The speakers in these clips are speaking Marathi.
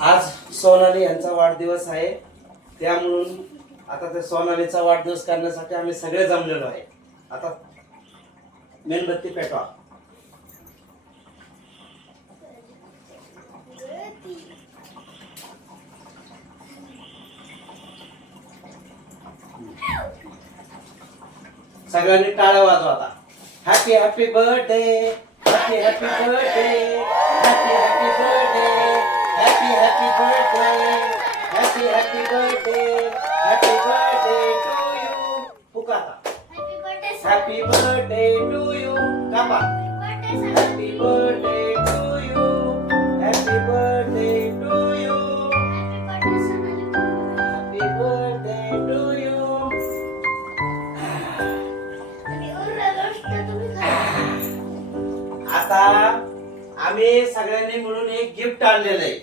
आज सोनाली यांचा वाढदिवस आहे, त्यामुळं आता त्या सोनालीचा वाढदिवस करण्यासाठी आम्ही सगळे जमलेलो आहे. आता मेणबत्ती पेटवा. सगळ्यांनी टाळ्या वाजवा आता. Happy happy birthday, happy happy birthday, happy happy birthday, happy happy birthday, happy happy birthday, happy birthday to you. पुकारा हॅपी बर्थडे टू यू. कापा. Happy birthday to you, happy birthday to you, happy birthday to you. आता आम्ही सगळ्यांनी मिळून एक गिफ्ट आणलेलं आहे.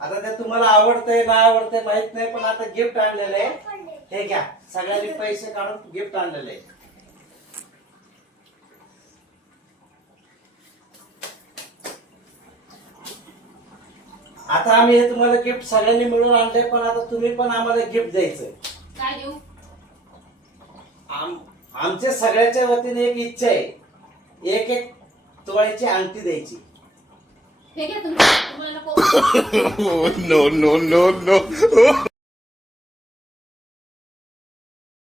आता ते तुम्हाला आवडतंय ना आवडतंय माहित नाही, पण आता गिफ्ट आणलेलं आहे. हे घ्या, सगळ्यांनी पैसे काढून गिफ्ट आणलेलं आहे. आता आम्ही हे तुम्हाला गिफ्ट सगळ्यांनी मिळून आणले, पण आता तुम्ही पण आम्हाला गिफ्ट द्यायचं. काय देऊ? आमच्या सगळ्याच्या वतीने एक इच्छा आहे, एक एक तोळ्याची अंगठी द्यायची. हे घ्या तुम्ही, तुम्हाला नको. No, no, no, no.